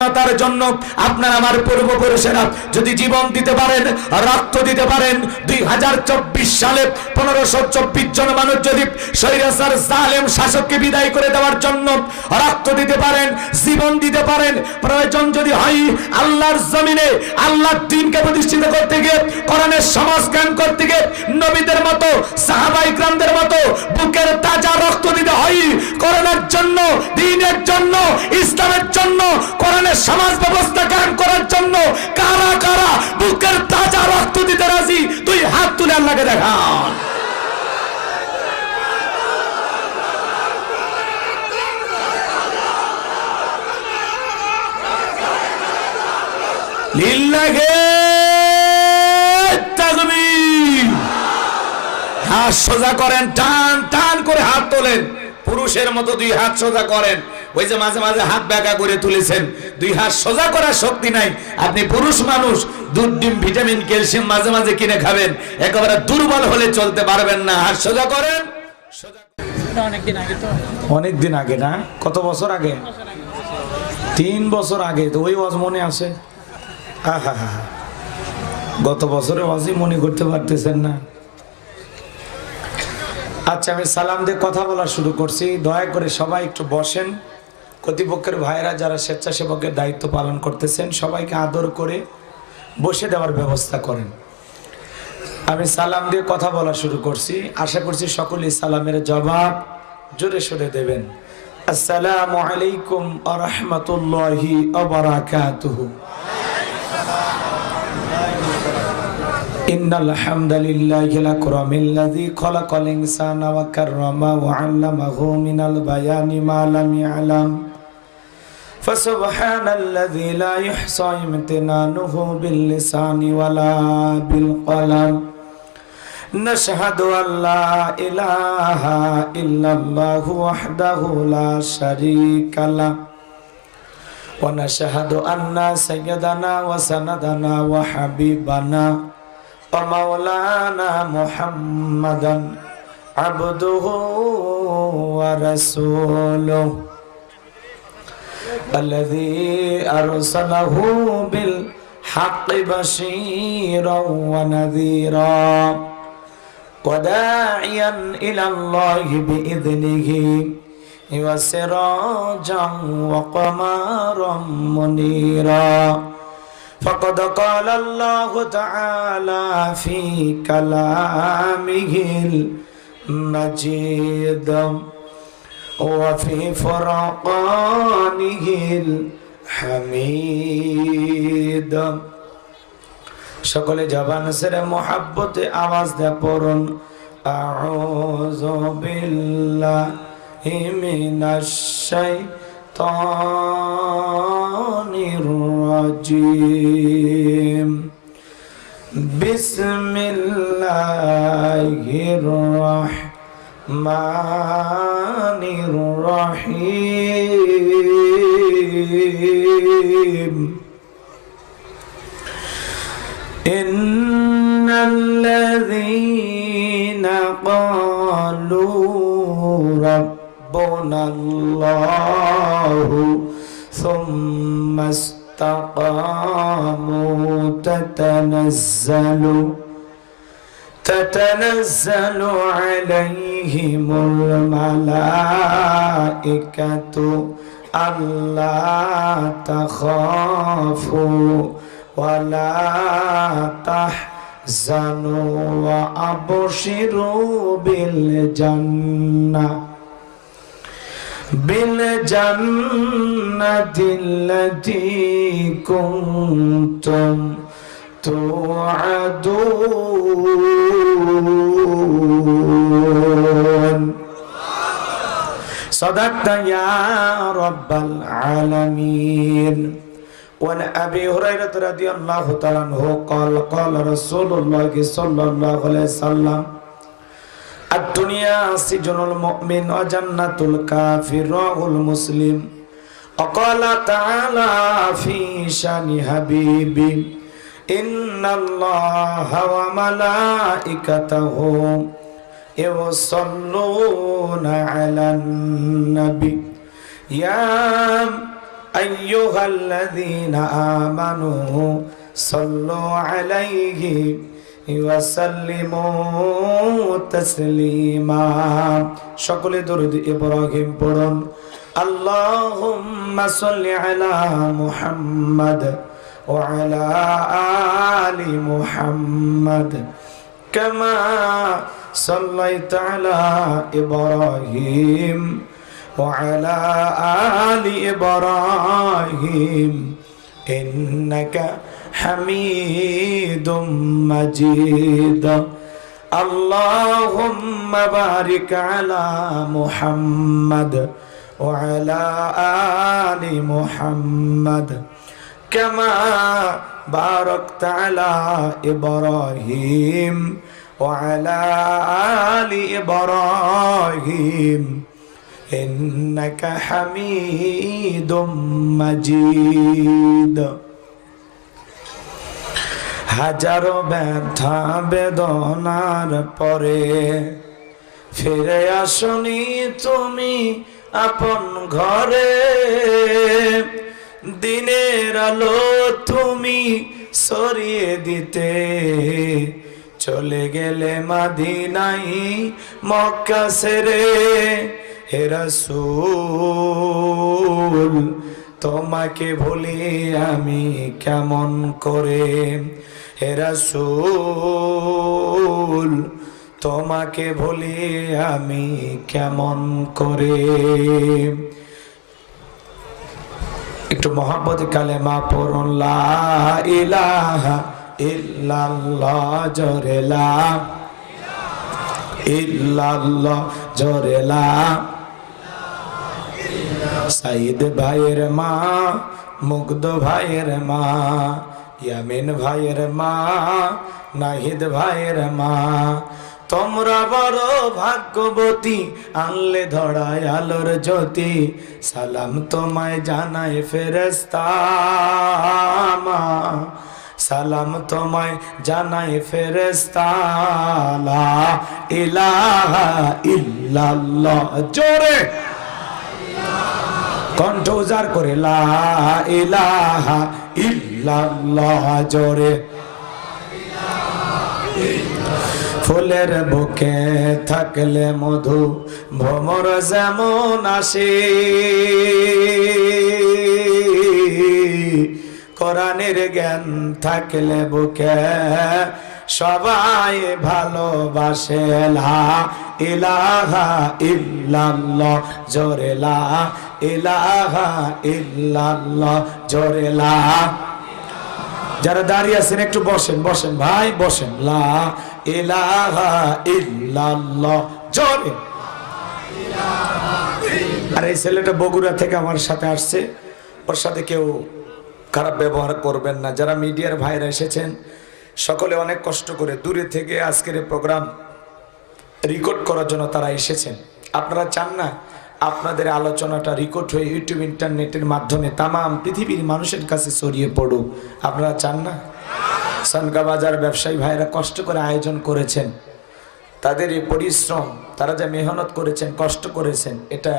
তার জন্য আপনার আমার পূর্বপুরুষেরা যদি জীবন দিতে পারেন, রক্ত দিতে পারেন, 2024 সালে 1524 জন মানুষ যদি স্বৈরাচার জালেম শাসককে বিদায় করে দেওয়ার জন্য রক্ত দিতে পারেন, জীবন দিতে পারেন, প্রয়োজন যদি হয় আল্লাহর জমিনে আল্লাহর দ্বীনকে প্রতিষ্ঠিত করতে গিয়ে, কোরআনের সমাজ জ্ঞান করতে গিয়ে নবীদের মতো সাহাবায়ে কিরামদের মতো বুকের তাজা রক্ত দিতে হয় কোরআনের জন্য, দ্বীনের জন্য, ইসলামের জন্য, কোরআনের সমাজ ব্যবস্থা কায়েম করার জন্য কারা কারা বুকের তাজা রক্ত দিতে রাজি? তুই হাত তুলে আল্লাহকে দেখান। লিল্লাহি তাকবীর। হাত সোজা করেন, টান টান করে হাত তোলেন, পুরুষের মতো দুই হাত সোজা করেন। ওই যে মাঝে মাঝে হাত ব্যাকা করে তুলেছেন, দুই হাত সোজা করার শক্তি নাই। আপনি পুরুষ মানুষ, দুধ ডিম ভিটামিন ক্যালসিয়াম মাঝে মাঝে কিনে খাবেন, একেবারে দুর্বল হলে চলতে পারবেন না। হাত সোজা করেন। অনেক দিন আগে না, কত বছর আগে? 3 বছর আগে। তো ওই ওয়াজ মনে আছে? গত বছরে ওয়াজই মনে করতে পারতেছেন না। আচ্ছা, আমি সালাম দিয়ে কথা বলা শুরু করছি। দয়া করে সবাই একটু বসেন। কর্তৃপক্ষের ভাইরা যারা স্বেচ্ছাসেবকের দায়িত্ব পালন করতেছেন সবাইকে আদর করে বসে দেওয়ার ব্যবস্থা করেন। আমি সালাম দিয়ে কথা বলা শুরু করছি, আশা করছি সকলেই সালামের জবাব জোরে সোরে দেবেন। আসসালামু আলাইকুম ওয়া রাহমাতুল্লাহি ওয়া বারাকাতুহু। ইন্নাল হামদালিল্লাহিল আকরামিল্লাযী খালাকাল ইনসানা ওয়া কাররামা ওয়া 'আল্লামাহু মিনাল বায়ানি মা লাম ইয়ালাম। ফাসুবহানাল্লাযী লা ইহসা ইমতিনানুহু বিল লিসানি ওয়ালা বিল কলাম। নাশহাদু আল্লা ইলাহা ইল্লাল্লাহু ওয়াহদাহু লা শারীকা লাহু ওয়া নাশহাদু আন্না সাইয়্যিদানা ওয়া সানাদানা ওয়া হাবিবানা ওয়া মাওলানা মুহাম্মাদান আবদুহু ওয়া রাসূলুহু আল্লাযী আরসালাহু বিল হাক্কি বাশীরান ওয়া নাযীরা ওয়া দাঈয়ান ইলাল্লাহি বিইذনিহি ওয়া সিরাজান ওয়া কমারান মুনীরা। فقد قال الله تعالى في كلامه المجيد وفي فرقانه الحميد। সকলে জবান ছেড়ে মোহাব্বতে আওয়াজ দিয়ে পড়ুন, আউযু বিল্লাহি মিনাশ শাইতানির রাজিম। বিসমিল্লাহির রাহমানির রহিম। ইন্নাল্লাযীনা ক্বালু রাব্বুনাল্লাহু সুম্মা ইসতাকামু তাতানাজ্জালু আলাইহিমুল মালাইকাতু আল্লা তাখাফু ওয়া লা তাহজানু ওয়া আবশিরু বিল জান্নাতিল্লাতী কুনতুম তুআদুন। সাদাকতা ইয়া রাব্বাল আলামিন। وعن أبي هريرة رضي الله تعالى عنه قال قال رسول الله صلى الله عليه وسلم الدنيا سجن المؤمن وجنة الكافر رواه مسلم. وقال تعالى في شان حبيبي إن الله وملائكته يصلون على النبي يا আইয়ুহাল্লাযীনা আমানু সাল্লু আলাইহি ওয়া সাল্লিমু তাসলিমা। সকলে দরুদ ইব্রাহিম পড়ুন। আল্লাহুম্মা সাল্লি আলা মুহাম্মাদ ওয়া আলা আলি মুহাম্মাদ কামা সাল্লাইতা আলা ইব্রাহিম ওয়া আলা আলি ইব্রাহিম ইন্নাকা হামিদুম মাজিদ। আল্লাহুম্মা বারিক আলা মুহাম্মাদ ওয়া আলা আলি মুহাম্মাদ কামা বারাকতা আলা ইব্রাহিম ওয়া আলা আলি ইব্রাহিম ইন্নাকা হামিদুম মাজিদ। হাজারো ব্যথা বেদনার পরে ফিরে আসনি তুমি আপন ঘরে। দিনের আলো তুমি সরিয়ে দিতে চলে গেলে মদিনাই মক্কা ছেড়ে। হে রাসূল তোমাকে ভুলি আমি কেমন করে। হে রাসূল তোমাকে ভুলি আমি কেমন করে। একটু মহব্বত কালেমা পড়ুন। লা ইলাহা ইল্লাল্লাহ জোরে লা ইল্লাল্লাহ জোরে লা। সাইদ ভাইয়ের মা, মুগ্ধ ভাইয়ের মা, ইয়ামিন ভাইয়ের মা, নাহিদ ভাইয়ের মা, তোমরা বড় ভাগ্যবতী, আনলে ধরায় আলোর জ্যোতি। সালাম তোমায় জানাই ফেরেশতা মা, সালাম তোমায় জানাই ফেরেশতা। লা ইলাহা ইল্লাল্লাহ জোরে কণ্ঠ উজার করে লা ইলাহা ইল্লাল্লাহ জোরে। ফুলের বুকে থাকলে মধু ভ্রমর যেমন আসে, কোরআনের জ্ঞান থাকলে বুকে সবাই ভালোবাসে। লা ইলাহা ইল্লাল্লাহ জোরে লা ইলাহা ইল্লাল্লাহ জোরে লা। যারা দাঁড়িয়ে আছেন একটু বসেন, বসেন ভাই বসেন। লা ইলাহা ইল্লাল্লাহ জোরে। আর এই ছেলেটা বগুড়া থেকে আমার সাথে আসছে, ওর সাথে কেউ খারাপ ব্যবহার করবেন না। যারা মিডিয়ার ভাইরা এসেছেন সকলে অনেক কষ্ট করে দূরে থেকে আজকের এই প্রোগ্রাম রেকর্ড করার জন্য তারা এসেছেন। আপনারা চান না আপনাদের আলোচনাটা রেকর্ড হয়ে ইউটিউব ইন্টারনেটের মাধ্যমে তামাম পৃথিবীর মানুষের কাছে ছড়িয়ে পড়ুক? আপনারা চান না? সনকা বাজার ব্যবসায়ী ভাইরা কষ্ট করে আয়োজন করেছেন, তাদের এই পরিশ্রম, তারা যে মেহনত করেছেন, কষ্ট করেছেন, এটা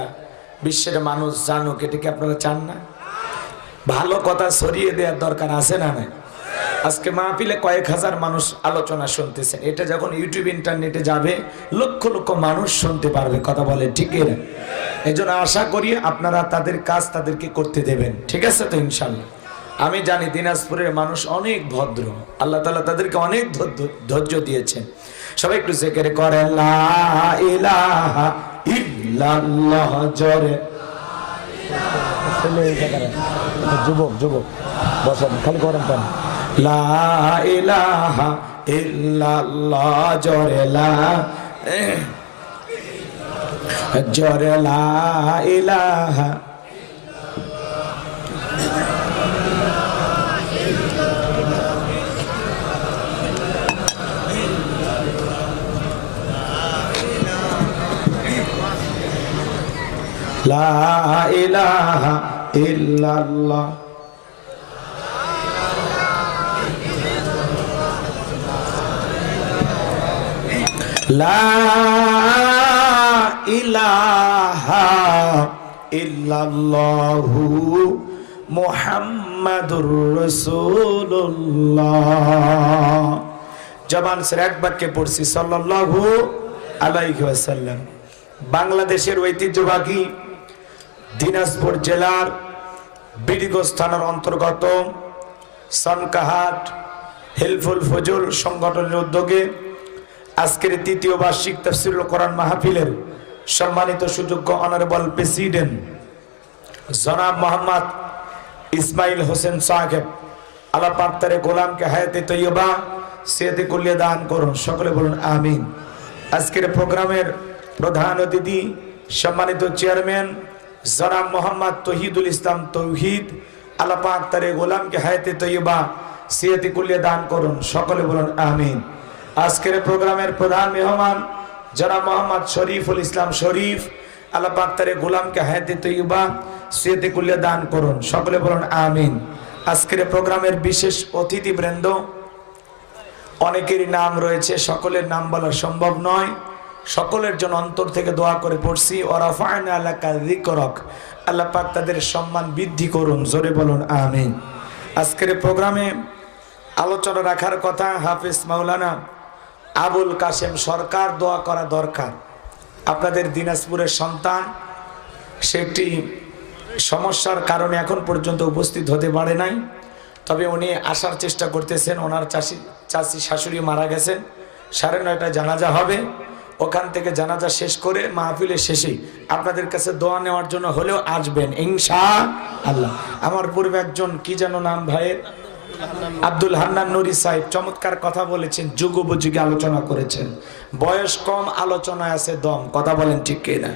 বিশ্বের মানুষ জানুক। এটা কি আপনারা চান না? ভালো কথা ছড়িয়ে দেওয়ার দরকার আছে না? নাই? আজকে মাহফিলে কয়েক হাজার মানুষ আলোচনা শুনতেছেন, এটা যখন ইউটিউব ইন্টারনেটে যাবে লক্ষ লক্ষ মানুষ শুনতে পারবে। কথা বলে ঠিক না? এই জন্য আশা করি আপনারা তাদের কাজ তাদেরকে করতে দেবেন, ঠিক আছে তো? ইনশাল্লাহ। আমি জানি দিনাজপুরের মানুষ অনেক ভদ্র, আল্লাহ তাআলা তাদেরকে অনেক ধৈর্য দিয়েছেন। সবাই একটু জিকির করেন লা ইলাহা ইল্লাল্লাহ জোরে। যুবক যুবক বসেন, খালি করেন পান। লা ইলাহা ইল্লাল্লাহ জোরে লা জোরে লা ইলাহা লা ইলাহা ইল্লাল্লাহ লা ইলাহা ইল্লাল্লাহু মুহাম্মাদুর রাসূলুল্লাহ। জবান সে এক বাক্যে পড়ছি সাল্লাল্লাহু আলাইহি ওয়াসাল্লাম। বাংলাদেশের ঐতিহ্যবাহী দিনাজপুর জেলার বিডিগঞ্জ থানার অন্তর্গত সনকাহাট হেলফুল ফজল সংগঠনের উদ্যোগে আজকের তৃতীয় বার্ষিক তাফসীরুল কোরআন মাহফিলের সম্মানিত সুযোগ্য অনারেবল প্রেসিডেন্ট জনাব মোহাম্মদ ইসমাইল হোসেন সাহেব, আল্লাহ পাক তার গোলামকে হায়াতে তৈয়বা সেহতে কুল্লিয়া দান করুন, সকলে বলুন আমিন। আজকের প্রোগ্রামের প্রধান অতিথি সম্মানিত চেয়ারম্যান জনাব মোহাম্মদ তৌহিদুল ইসলাম তৌহিদ, আল্লাহ পাক তার গোলামকে হায়াতে তৈয়বা সেহতে কুল্লিয়া দান করুন, সকলে বলুন আমিন। আজকের প্রোগ্রামের প্রধান মেহমান জনাব মোহাম্মদ শরীফুল ইসলাম শরীফ, আল্লাহ পাক তার গোলামকে হায়াতে তৈয়বা সেহতে কুল্লিয়া দান করুন, সকলে বলুন আমিন। আজকের প্রোগ্রামের বিশেষ অতিথিবৃন্দ, অনেকেরই নাম রয়েছে, সকলের নাম বলা সম্ভব নয়, সকলের জন্য অন্তর থেকে দোয়া করে পড়ছি ওয়ারাফা'না লাকা যিকরাক, আল্লাহ পাক তাদের সম্মান বৃদ্ধি করুন, জোরে বলুন আমিন। আজকের প্রোগ্রামে আলোচনা রাখার কথা হাফেজ মাওলানা আবুল কাশেম সরকার। দোয়া করা দরকার। আপনাদের দিনাজপুরের সন্তান, সে একটি সমস্যার কারণে এখন পর্যন্ত উপস্থিত হতে পারে নাই, তবে উনি আসার চেষ্টা করতেছেন। ওনার চাচি শাশুড়ি মারা গেছেন, 9:30 জানাজা হবে। ওখান থেকে জানাজা শেষ করে মাহফিলের শেষেই আপনাদের কাছে দোয়া নেওয়ার জন্য হলেও আসবেন ইনশাআল্লাহ। আমার পূর্বে একজন কি যেন নাম ভাইয়ের, আব্দুল হান্নান নুরি সাহেব চমৎকার কথা বলেছেন, যুগোপযোগী আলোচনা করেছেন। বয়স কম, আলোচনায় আছে দম, কথা বলেন ঠিক কিনা?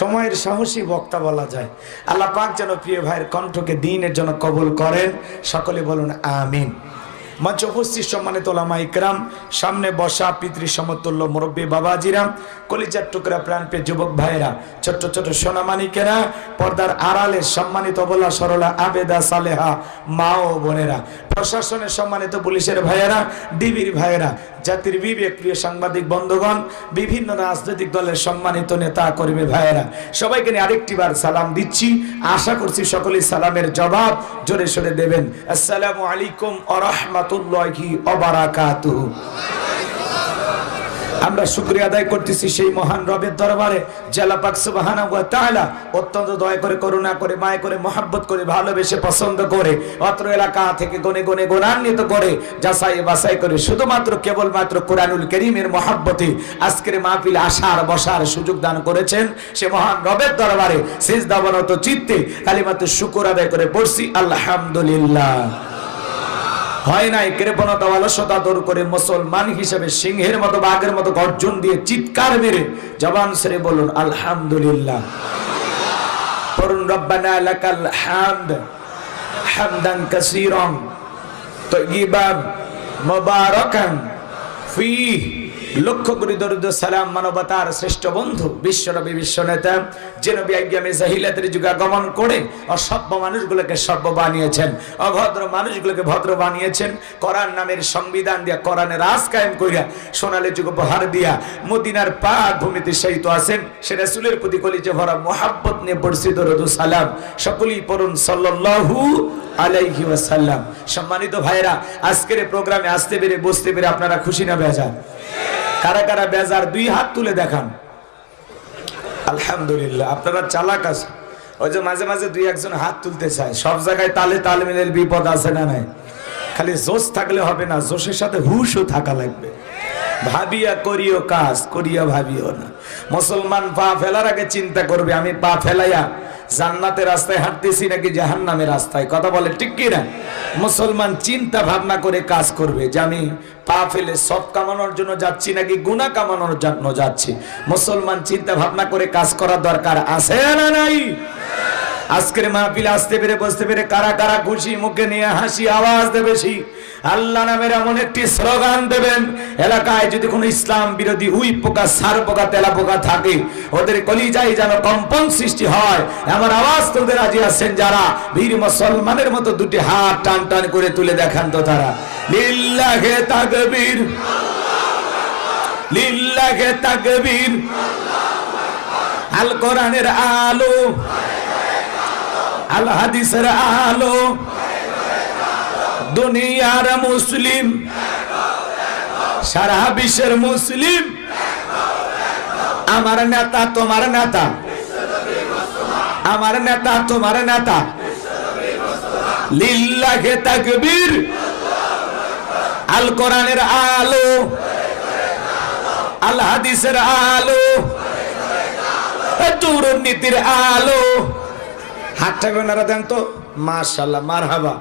সময়ের সাহসী বক্তা বলা যায়। আল্লাহ পাক যেন প্রিয় ভাইয়ের কণ্ঠকে দিনের জন্য কবুল করেন, সকলে বলুন আমিন। মঞ্চ উপস্থিত সম্মানিত ওলামা ইকরাম, সামনে বসা পিতৃ সমতুল্য মুরব্বী বাবাজিরা, কলিজার টুকরা প্রাণপ্রিয় যুবক ভাইয়েরা, ছোট্ট ছোট সোনামানিকেরা, পর্দার আড়ালে সম্মানিত অবলা সরলা আবেদা সালেহা মা ও বোনেরা, প্রশাসনের সম্মানিত পুলিশের ভাইয়েরা, ডিবির ভাইয়েরা, জাতির বিবেক প্রিয় সাংবাদিক বন্ধুগণ, বিভিন্ন রাজনৈতিক দলের সম্মানিত নেতা কর্মী ভাইয়েরা, সবাইকে নিয়ে আরেকটি বার সালাম দিচ্ছি। আশা করছি সকলেই সালামের জবাব জোরে সোরে দেবেন। আসসালামু আলাইকুম ওয়া রাহমাতুল্লাহি ওয়া বারাকাতুহু। আমরা শুকরিয়া আদায় করতেছি সেই মহান রবের দরবারে, যে আল্লাহ পাক সুবহানাহু ওয়া তাআলা অত্যন্ত দয়া করে, করুণা করে, মায়া করে, মহব্বত করে, ভালোবেসে, পছন্দ করে, অত্র এলাকা থেকে গনে গনে গুণান্বিত করে, যাচাই বাছাই করে, শুধুমাত্র কেবলমাত্র কোরআনুল কারীমের মহব্বতে আজকের মাহফিলে আসার বসার সুযোগ দান করেছেন। সে মহান রবের দরবারে সিজদাবনত চিত্তে কালিমাতু শুকর আদায় করে পড়ছি আলহামদুলিল্লাহ। হয় নাই কৃপণতা অলসতা দূর করে মুসলমান হিসেবে সিংহের মতো বাঘের মতো গর্জন দিয়ে চিৎকার মেরে জবান ছেড়ে বলুন আলহামদুলিল্লাহ। পড়ুন রব্বানা লাকাল হামদ হামদান কাসীরান তাইয়িবান মুবারাকান ফীহ। লক্ষ কোটি দরুদ সালাম মানবতার শ্রেষ্ঠ বন্ধু বিশ্বনবী বিশ্বনেতা, যে নবী আইয়ামে জাহিলিয়াতের যুগে আগমন করে অসভ্য মানুষগুলোকে সভ্য বানিয়েছেন, অভদ্র মানুষগুলোকে ভদ্র বানিয়েছেন, কোরআন নামের সংবিধান দিয়া, কোরআনের রাজ কায়েম কইরা, সোনালী যুগ উপহার দিয়া মদিনার পাক ভূমিতে শায়িত আছেন। সে রাসূলের প্রতি কলিজা ভরা মুহাব্বত নিয়ে পড়ছি দরুদ সালাম। সকলেই পড়ুন সাল্লাল্লাহু আলাইহি ওয়াসাল্লাম। সম্মানিত ভাইরা, আজকের প্রোগ্রামে আসতে পেরে বসতে পেরে আপনারা খুশি না বেজার? কারা কারা বেজার দুই হাত তুলে দেখান। আলহামদুলিল্লাহ, আপনারা চালাক আছেন। ওই যে মাঝে মাঝে দুই একজন হাত তুলতে চায়, সব জায়গায় তালে তাল মিলের বিপদ আছে না নাই? খালি জোশ থাকলে হবে না, জোশের সাথে হুশও থাকা লাগবে। ভাবিয়া করিও কাজ, করিয়া ভাবিও না। মুসলমান পা ফেলার আগে চিন্তা করবে আমি পা ফেলাইয়া জান্নাতের রাস্তায় হাঁটতেছি নাকি জাহান্নামের রাস্তায়, কথা বলে ঠিক কি না? মুসলমান চিন্তা ভাবনা করে কাজ করবে যে আমি পা ফেলে সব কামানোর জন্য যাচ্ছি নাকি গুনাহ কামানোর জন্য যাচ্ছি। মুসলমান চিন্তা ভাবনা করে কাজ করার দরকার আছে না নাই? আজকের মাহফিলে আসতে পেরে বসতে পেরে কারা কারা খুশি, মুখে নিয়ে হাসি আওয়াজ দেবে বেশি। আল্লাহ নামের এমন একটি স্লোগান দেবেন, এলাকায় যদি কোনো ইসলাম বিরোধী উই পোকা, সার পোকা, তেলা পোকা থাকে, ওদের কলিজায় যেন কম্পন সৃষ্টি হয়। এমন আওয়াজ তুলতে রাজি আছেন যারা? বীর মুসলমানের মতো দুটি হাত টান টান করে তুলে দেখান তো তারা। লিল্লাহে তাকবীর, লিল্লাহে তাকবীর। আল কোরআনের আলো, আল হাদিসের আলো, দুনিয়ার মুসলিম, সারা বিশ্বের মুসলিম, আমার নেতা তোমার নেতা, আমার নেতা তোমার নেতা, লিল্লাহে তাকবীর, আল কোরআনের আলো, আল হাদিসের আলো, দুর্নীতির আলো। হাতটা গোনারা দেন তো, মাশাআল্লাহ, মারহাবা।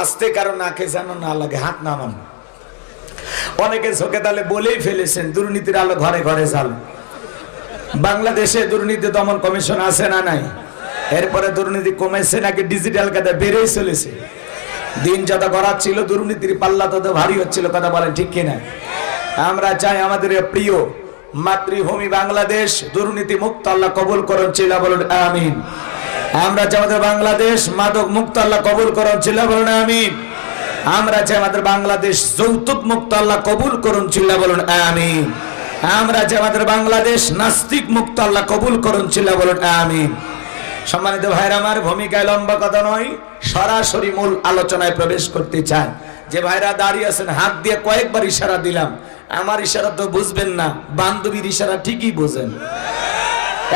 আস্তে কারো নাকে যেন না লাগে, হাত নামান। অনেকে চোখে তালে বলেই ফেলেছেন দুর্নীতির আলো ঘরে ঘরে জ্বালো। বাংলাদেশে দুর্নীতি দমন কমিশন আছে না নাই? এরপরে দুর্নীতি কমেছে নাকি ডিজিটাল কাদা বেড়েই চলেছে? দিন যত গড়াচ্ছিল দুর্নীতির পাল্লা তত ভারী হচ্ছিল, কথা বলেন ঠিক কিনা? আমরা চাই আমাদের প্রিয় মাতৃভূমি বাংলাদেশ দুর্নীতি মুক্ত আল্লাহ কবুল করুন, চিল্লা বলুন আমিন। আমরা চাই আমাদের বাংলাদেশ মাদক মুক্ত আল্লাহ কবুল করুন, চিল্লা বলুন আমিন। আমরা চাই আমাদের বাংলাদেশ যৌতুক মুক্ত আল্লাহ কবুল করুন, চিল্লা বলুন আমিন। আমরা চাই আমাদের বাংলাদেশ নাস্তিক মুক্ত আল্লাহ কবুল করুন, চিল্লা বলুন আমিন। সম্মানিত ভাইরা আমার, ভূমিকায় লম্বা কথা নয়, সরাসরি মূল আলোচনায় প্রবেশ করতে চাই। যে ভাইরা দাঁড়িয়ে আছেন হাত দিয়ে কয়েকবার ইশারা দিলাম, আমার ইশারা তো বুঝবেন না, বান্ধবীর ইশারা ঠিকই বোঝেন।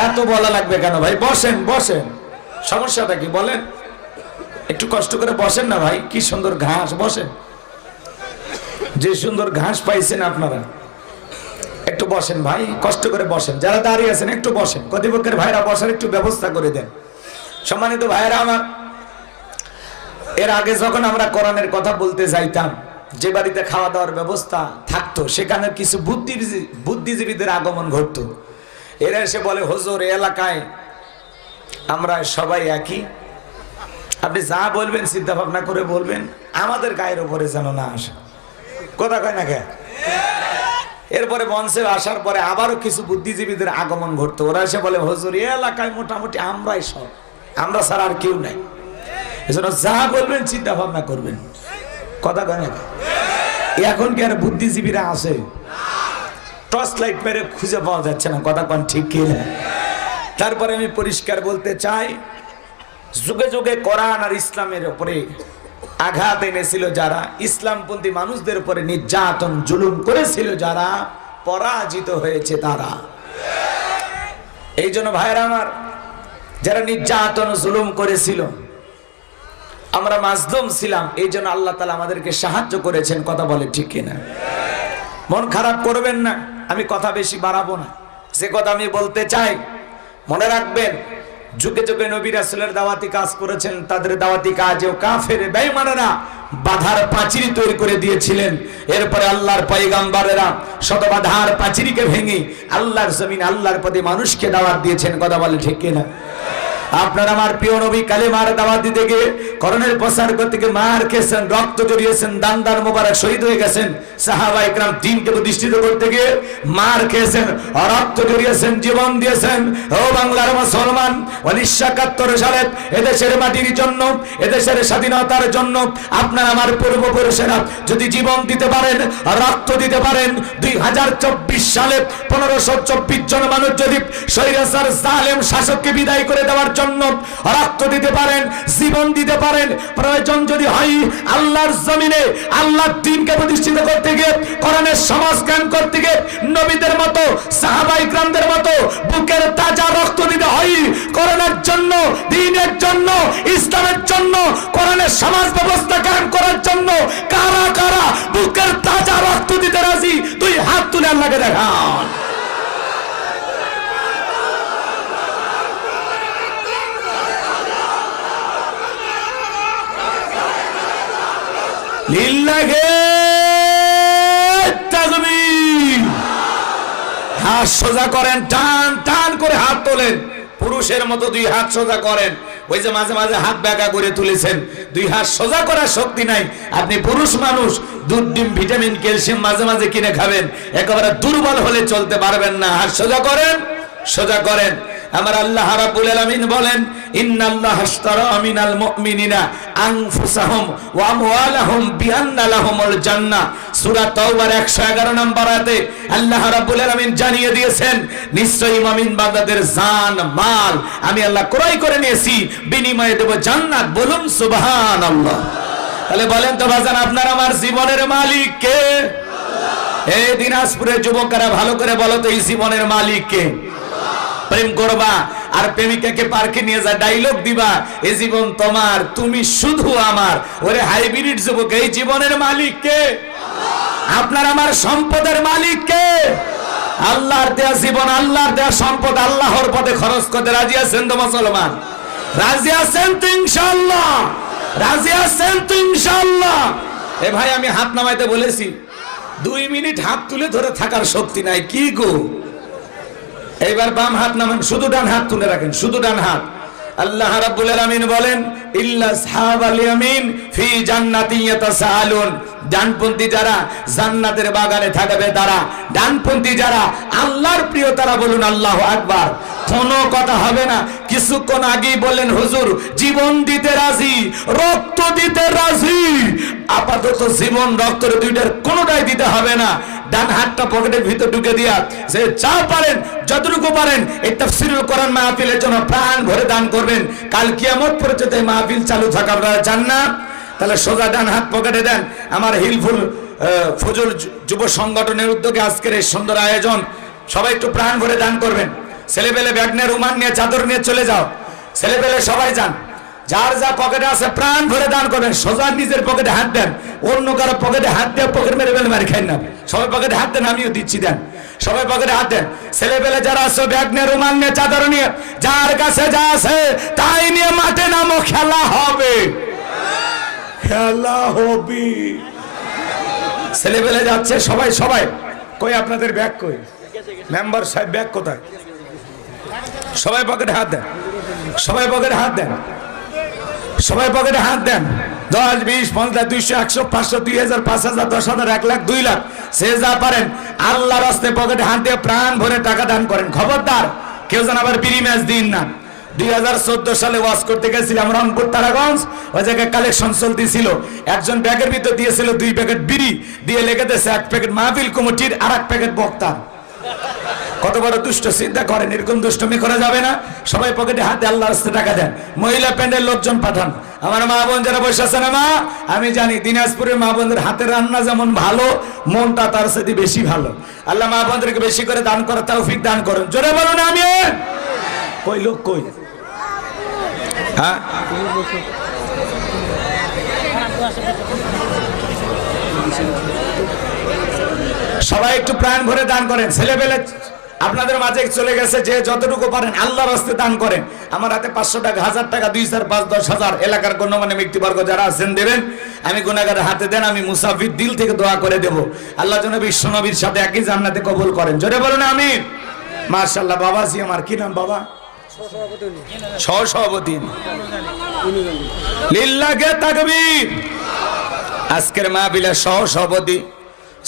এত বলা লাগবে কেন ভাই? বসেন বসেন, সমস্যাটা কি বলেন? একটু কষ্ট করে বসেন না ভাই, কি সুন্দর ঘাস, বসেন। যে সুন্দর ঘাস পাইছেন আপনারা, একটু বসেন ভাই, কষ্ট করে বসেন। যারা দাঁড়িয়ে আছেন একটু বসেন, কর্তৃপক্ষের ভাইরা বসার একটু ব্যবস্থা করে দেন। সম্মানিত ভাইরা আমার, এর আগে যখন আমরা কোরআনের কথা বলতে যাইতাম, যে বাড়িতে খাওয়া দাওয়ার ব্যবস্থা থাকতো সেখানে কিছু বুদ্ধিজীবীদের আগমন ঘটতো। এরা এসে বলে, হুজুর এই এলাকায় আমরা সবাই একই, আপনি যা বলবেন চিন্তা ভাবনা করে বলবেন, আমাদের গায়ের উপরে যেন না আসে। কথা কয় না কে? এরপরে মঞ্চে আসার পরে আবারও কিছু বুদ্ধিজীবীদের আগমন ঘটতো। ওরা এসে বলে, হুজুর এই এলাকায় মোটামুটি আমরাই সব, আমরা ছাড়া আর কেউ নাই, এজন্য যা বলবেন চিন্তা ভাবনা করবেন। কথা কয় না? এখন কি আর বুদ্ধিজীবীরা আছে? টর্চ লাইট মেরে খুঁজে পাওয়া যাচ্ছে না, কথা কন ঠিক কি না? তারপরে আমি পরিষ্কার বলতে চাই, যুগে যুগে কোরআন আর ইসলামের উপরে আঘাত এনেছিল যারা, ইসলামপন্থী মানুষদের উপরে নির্যাতন জুলুম করেছিল যারা, পরাজিত হয়েছে তারা। এই জন্য ভাইরা আমার, যারা নির্যাতন জুলুম করেছিল, আমরা মাজলুম ছিলাম, এই জন্য আল্লাহ তাআলা আমাদেরকে সাহায্য করেছেন। কথা বলে ঠিক কিনা? মন খারাপ করবেন না, আমি কথা বেশি বাড়াবো না। যে কথা আমি বলতে চাই, মনে রাখবেন, যুগে যুগে নবী রাসূলের দাওয়াতি কাজ করেছেন, তাদের দাওয়াতি কাজেও কাফের বেঈমানেরা বাধার পাঁচিরি তৈরি করে দিয়েছিলেন। এরপরে আল্লাহর পয়গম্বরেরা শত বাধার পাঁচিরিকে ভেঙে আল্লাহর জমিন, আল্লাহর পথে মানুষকে দাওয়াত দিয়েছেন। কথা বলে ঠিক কিনা? আপনার আমার প্রিয় নবী কালেমার দাওয়াত দিতে গিয়ে, কোরআনের প্রচার করতে গিয়ে মার খেয়েছেন, রক্ত জড়িয়েছেন, দান মোবারক শহীদ হয়ে গেছেন। সাহাবায়ে কেরাম দ্বীনকে প্রতিষ্ঠিত করতে গিয়ে মার খেয়েছেন, রক্ত জড়িয়েছেন, জীবন দিয়েছেন। ও বাংলার মুসলমান, 1971 সালে এদেশের মাটির জন্য, এদেশের স্বাধীনতার জন্য আপনার আমার পূর্বপুরুষেরা যদি জীবন দিতে পারেন, রক্ত দিতে পারেন, 2024 সালে 1524 জন মানুষ যদি স্বৈরাচার জালেম শাসককে বিদায় করে দেওয়ার জন্য রক্ত দিতে পারেন, জীবন দিতে পারেন, প্রয়োজন যদি হয় আল্লাহর জমিনে আল্লাহর দ্বীনকে প্রতিষ্ঠিত করতে গিয়ে, কোরআনের সমাজ কায়েম করতে গিয়ে নবীদের মতো, সাহাবায়ে কেরামদের মতো বুকের তাজা রক্ত দিতে হয়। কোরআনের জন্য, দ্বীনের জন্য, ইসলামের জন্য, কোরআনের সমাজ ব্যবস্থা কায়েম করার জন্য কারা কারা বুকের তাজা রক্ত দিতে রাজি? দুই হাত তুলে আল্লাহকে দেখান। লিল্লাহে তাকবীর। হাত সোজা করেন, টান টান করে হাত তোলেন, পুরুষের মতো দুই হাত সোজা করেন। ওই যে মাঝে মাঝে হাত ব্যাকা করে তুলেছেন, দুই হাত সোজা করার শক্তি নাই। আপনি পুরুষ মানুষ, দুধ ডিম ভিটামিন ক্যালসিয়াম মাঝে মাঝে কিনে খাবেন, একেবারে দুর্বল হলে চলতে পারবেন না। হাত সোজা করেন, সোজা করেন। আমার আল্লাহ রাব্বুল আলামিন বলেন ইন্নাল্লাহা আশতারা মিনাল মুমিনিনা আনফুসাহুম ওয়া আমওয়ালাহুম বিআন্না লাহুমুল জান্নাহ। সূরা তাওবার 111 নম্বর আয়াতে আল্লাহ রাব্বুল আলামিন জানিয়ে দিয়েছেন নিশ্চয়ই মুমিন বান্দাদের জান মাল আমি আল্লাহ ক্রয় করে নিয়েছি, বিনিময়ে দেব জান্নাত। বলুন সুবহানাল্লাহ। তাহলে বলেন তো বাজান, আপনার আমার জীবনের মালিক কে? এই দিনাজপুরের যুবকেরা ভালো করে বলো তো, এই জীবনের মালিক কে? প্রেম করবা আর প্রেমিকাকে পার্কে নিয়ে যা ডায়লগ দিবা, এই জীবন তোমার, তুমি শুধু আমার। ওরে হাইব্রিড যুবক, এই জীবনের মালিক কে? আপনার আমার সম্পদের মালিক কে? আল্লাহর দেয়া জীবন, আল্লাহর দেয়া সম্পদ আল্লাহর পথে খরচ করতে রাজি আছেন তো মুসলমান? রাজি আছেন তো ইনশাআল্লাহ? রাজি আছেন তো ইনশাআল্লাহ? এ ভাই, আমি হাত নামাইতে বলেছি, 2 মিনিট হাত তুলে ধরে থাকার শক্তি নাই। কি গো, এইবার বাম হাত নামান, শুধু ডান হাত তুলে রাখেন, শুধু ডান হাত। আল্লাহ রাব্বুল আলামিন বলেন ইল্লা আসহাবাল ইয়ামিন ফি জান্নাতিন ইয়াতাসাআলুন। ডানপন্থী যারা জান্নাতের বাগানে থাকবে তারা, ডানপন্থী যারা আল্লাহর প্রিয় তারা বলুন আল্লাহু আকবার। কোনো কথা হবে না। কিছুক্ষণ আগেই বললেন হুজুর জীবন দিতে রাজি, রক্ত দিতে রাজি। আপাতত জীবন রক্তের দুইটার কোনোটাই দিতে হবে না। ডান হাতটা পকেটের ভিতর ঢুকে দিয়া যে যা পারেন যতটুকু পারেন এই তাফসীরুল কোরআন মাহফিলের জন্য প্রাণ ভরে দান করবেন। কাল কিয়ামত পর্যন্ত এই মাহফিল চালু থাকা আপনারা চান না? তাহলে সোজা ডান হাত পকেটে দেন। আমার হিলফুল ফজল যুব সংগঠনের উদ্যোগে আজকের এই সুন্দর আয়োজন, সবাই একটু প্রাণ ভরে দান করবেন। ছেলেপেলে ব্যাগ নিয়ে, রুমাল নিয়ে, চাদর নিয়ে চলে যাও। ছেলেপেলে সবাই যান, যার যা পকেটে আছে প্রাণ ভরে দান করবেন। সোজা নিজের পকেটে হাত দেন, অন্য কারো পকেটে হাত দিয়ে পকেট মেরে মেরে মারি খাই না। সবাই পকেটে হাত দেন, আমিও দিচ্ছি, দেন। সবাই পকেটে হাত দেন। ছেলেপেলে যারা আছে ব্যাগ নিয়ে, রুমাল নিয়ে, চাদর নিয়ে, যার কাছে যা আছে তাই নিয়ে মাঠে নামো, খেলা হবে, খেলা হবে। ছেলেপেলে যাচ্ছে সবাই, সবাই কই আপনাদের ব্যাগ কই? মেম্বার সাহেব ব্যাগ কোথায়? সবাই পকেটে হাত দেন, সবাই পকেটে হাত দেন, সবাই পকেটে হাত দেন। 10, 20, 50, 200, 100, 500, 2000, 5000, 10,000, 1 লাখ, 2 লাখ, সে যা পারেন আল্লাহর রাস্তায় পকেটে হাত দিয়ে প্রাণ ভরে টাকা দান করেন। খবরদার কেউ যেন আবার বিড়ি ম্যাচ দিন না। 2014 সালে ওয়াজ করতে গেছিলাম রংপুর তারাগঞ্জ, ওই জায়গায় কালেকশন চলতেছিল। একজন ব্যাগের ভিতর দিয়েছিল 2 প্যাকেট বিড়ি, দিয়ে লেগে দিয়েছে 1 প্যাকেট মাহফিল কমিটির আর 1 প্যাকেট বক্তা। কত বড় দুষ্ট, চিন্তা করেন। এরকম দুষ্টমি করা যাবে না। সবাই পকেটে হাতে আল্লাহর রাস্তায় টাকা দেন। মহিলা প্যান্ডেল লোকজন পাঠান। আমার মা বোন যারা বসে আছে না, মা আমি জানি দিনাজপুরের মা বোনদের হাতের রান্না যেমন ভালো, মনটা তার সাথে বেশি ভালো। আল্লাহ মা বোনদেরকে বেশি করে দান করার তৌফিক দান করুন। জোরে বলুন আমিন। কই লোক কই? হ্যাঁ, সবাই একটু প্রাণ ভরে দান করেন। ছেলেবেলে আপনাদের মাঝে চলে গেছে, যে যতটুকু পারেন আল্লাহর রাস্তায় দান করেন। আমার হাতে 500 টাকা, 1000 টাকা, 2000, 5, 10,000 এলাকার গণ্যমান্য ব্যক্তিবর্গ যারা আছেন দেবেন। আমি গুনাহগারের হাতে দেন, আমি মুসাফির দিল থেকে দোয়া করে দেব আল্লাহ যেন বিশ্ব নবীর সাথে একই জান্নাতে কবুল করেন। জোরে বলুন আমিন। মাশাআল্লাহ। বাবাজি আমার কি নাম বাবা? সহসভাপতি। লিল্লাহে তাকবীর। আজকের মাহফিলের সহসভাপতি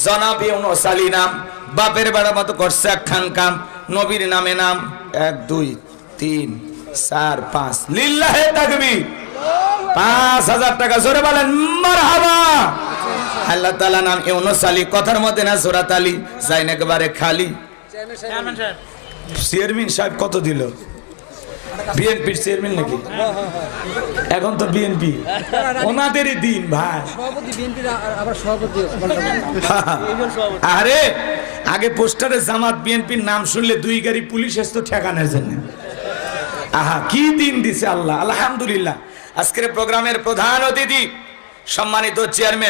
জনাব ইউনুস আলী নাম, বাপের বেড়া মতো করছে একখান কাম, নবীর নামে নাম 1, 2, 3, 4, 5। লিল্লাহে তাকবীর। 5000 টাকা। জোরে বলেন মারহাবা। আল্লাহ তাআলা নাম ইউনুস আলী, কথার মধ্যে না জোরাত আলী, যাই না একেবারে খালি। চেয়ারম্যান সাহেব কত দিল? বিএনপির চেয়ারম্যান নাকি? এখন তো বিএনপি, ওনাদেরই দিন ভাই। আরে আগে পোস্টারে জামাত বিএনপির নাম শুনলে 2 গাড়ি পুলিশ আসতো ঠেকানোর জন্য। আহা কি দিন দিছে আল্লাহ, আলহামদুলিল্লাহ। আজকের প্রোগ্রামের প্রধান অতিথি সম্মানিত চেয়ারম্যান